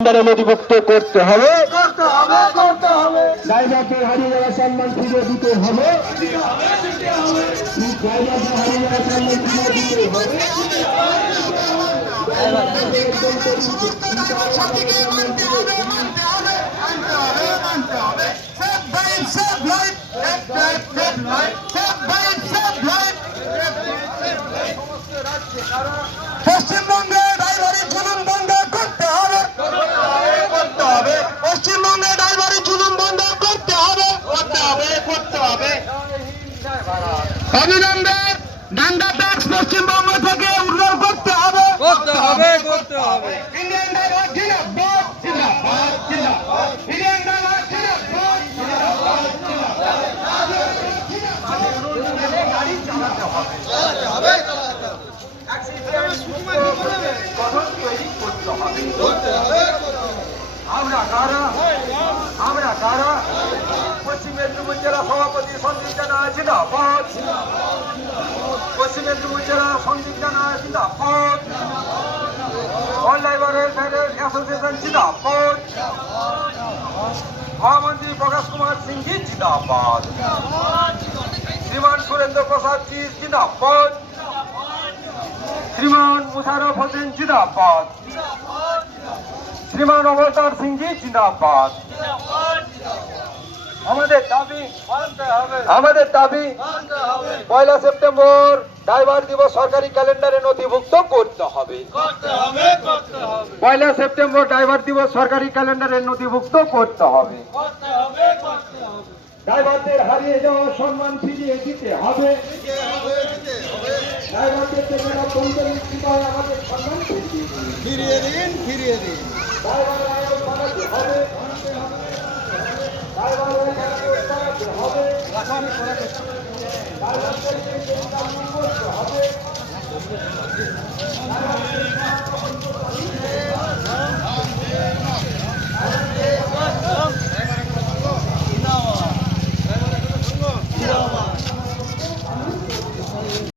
নথিভুক্ত করতে হবে ড্রাইভারদের হারিয়ে যাওয়া সম্মান ফিরিয়ে দিতে হবে ড্রাইভারদের হারিয়ে যাওয়া সম্মান ফিরিয়ে দিতে হবে পশ্চিমবঙ্গে ড্রাইভারি জুলুম বন্ধ করতে হবে পশ্চিমবঙ্গে ড্রাইভারি জুলুম বন্ধ করতে হবে অবিলম্বে ডান্ডা ট্যাক্স পশ্চিমবঙ্গ থেকে উদ্ধার করতে হবে ইন্ডিয়ান ড্রাইভার জিন্দাবাদ ইন্ডিয়ান ড্রাইভার আমরা কারা পশ্চিম মেদিনীপুর জেলা সভাপতি সঞ্জীব জানা জিন্দাবাদ পশ্চিম মেদিনীপুর জেলা সঞ্জীব জানা জিন্দাবাদ অল ড্রাইভার ওয়েলফেয়ার অ্যাসোসিয়েশন জিন্দাবাদ মহামন্ত্রী প্রকাশ কুমার সিং জি জিন্দাবাদ শ্রীমান সুরেন্দ্র প্রসাদ জি জিন্দাবাদ শ্রীমান মুশারফ হোসেন জিন্দাবাদ শ্রীমান অবতার সিং জি জিন্দাবাদ আমাদের দাবি 1 সেপ্টেম্বর ড্রাইভার দিবস সরকারি ক্যালেন্ডারে নথিভুক্ত করতে হবে 1 সেপ্টেম্বর ড্রাইভার দিবস সরকারি ক্যালেন্ডারে নথিভুক্ত করতে হবে ড্রাইভারদের হারিয়ে যাওয়া সম্মান ফিরিয়ে দিতে হবে ড্রাইভারদের থেকে আমাদের সম্মান ফিরিয়ে দিন ড্রাইভার আয়োগ বানাতে হবে ড্রাইভার বানাতে হবে ড্রাইভারদেরকে করতে হবে